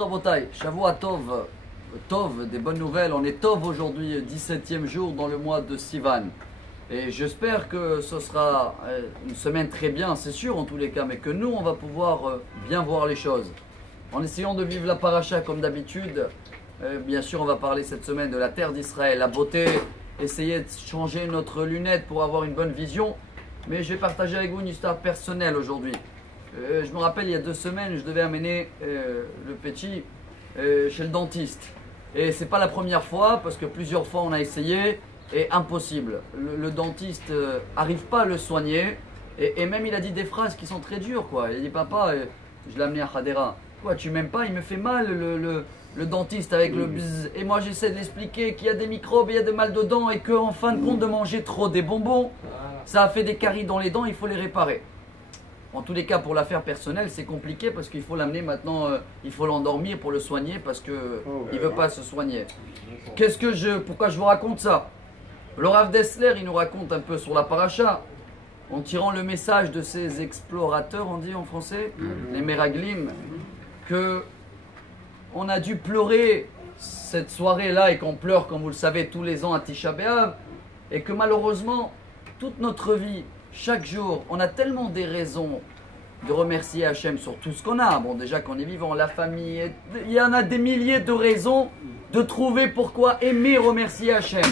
Rabotai, Shavua Tov, Tov, des bonnes nouvelles. On est Tov aujourd'hui, 17e jour dans le mois de Sivan. Et j'espère que ce sera une semaine très bien, c'est sûr en tous les cas, mais que nous, on va pouvoir bien voir les choses. En essayant de vivre la paracha comme d'habitude, bien sûr, on va parler cette semaine de la terre d'Israël, la beauté, essayer de changer notre lunette pour avoir une bonne vision. Mais je vais partager avec vous une histoire personnelle aujourd'hui. Je me rappelle, il y a 2 semaines, je devais amener le petit chez le dentiste. Et c'est pas la première fois, parce que plusieurs fois on a essayé, et impossible. Le dentiste arrive pas à le soigner, et même il a dit des phrases qui sont très dures, quoi. Il a dit, papa, je l'ai amené à Hadera. Quoi, tu m'aimes pas? Il me fait mal le dentiste avec le bzzz. Et moi j'essaie de l'expliquer qu'il y a des microbes, il y a de mal de dents, et qu'en fin de compte de manger trop des bonbons, ça a fait des caries dans les dents, il faut les réparer. En tous les cas, pour l'affaire personnelle, c'est compliqué parce qu'il faut l'amener maintenant, il faut l'endormir pour le soigner parce qu'il ne veut pas se soigner. Pourquoi je vous raconte ça? Le Rav Dessler, il nous raconte un peu sur la paracha, en tirant le message de ces explorateurs, on dit en français, les Meraglim, que on a dû pleurer cette soirée-là et qu'on pleure, comme vous le savez, tous les ans à Tisha B'Av, et que malheureusement, toute notre vie, chaque jour, on a tellement des raisons de remercier Hachem sur tout ce qu'on a. Bon, déjà qu'on est vivant, la famille, il y en a des milliers de raisons de trouver pourquoi aimer remercier Hachem.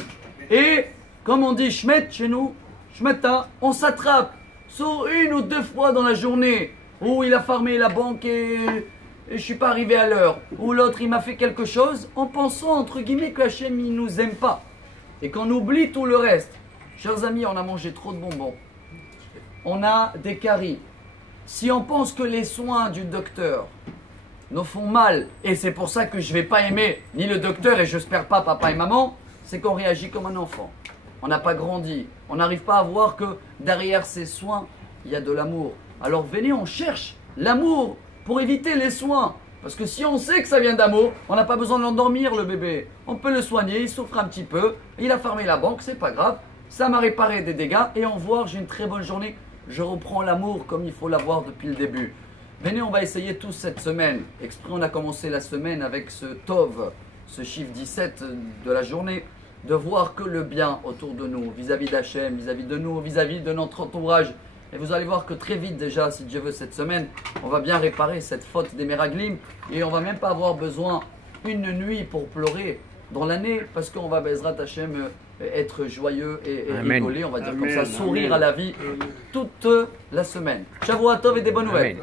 Et, comme on dit Shmet chez nous, Shmeta, on s'attrape sur 1 ou 2 fois dans la journée où il a fermé la banque et je ne suis pas arrivé à l'heure. Ou l'autre, il m'a fait quelque chose en pensant, entre guillemets, que Hachem, il ne nous aime pas. Et qu'on oublie tout le reste. Chers amis, on a mangé trop de bonbons. On a des caries. Si on pense que les soins du docteur nous font mal, et c'est pour ça que je ne vais pas aimer ni le docteur et j'espère pas papa et maman, c'est qu'on réagit comme un enfant. On n'a pas grandi. On n'arrive pas à voir que derrière ces soins, il y a de l'amour. Alors venez, on cherche l'amour pour éviter les soins. Parce que si on sait que ça vient d'amour, on n'a pas besoin de l'endormir le bébé. On peut le soigner, il souffre un petit peu, il a fermé la banque, c'est pas grave. Ça m'a réparé des dégâts et au revoir, j'ai une très bonne journée. Je reprends l'amour comme il faut l'avoir depuis le début. Venez, on va essayer tous cette semaine. Exprès, on a commencé la semaine avec ce Tov, ce chiffre 17 de la journée, de voir que le bien autour de nous, vis-à-vis d'Hachem, vis-à-vis de nous, vis-à-vis de notre entourage. Et vous allez voir que très vite déjà, si Dieu veut cette semaine, on va bien réparer cette faute des Meraglim et on va même pas avoir besoin une nuit pour pleurer dans l'année parce qu'on va, Bezrat Hachem, être joyeux et rigoler, on va dire comme ça, sourire à la vie toute la semaine. Shavua Tov et des bonnes nouvelles.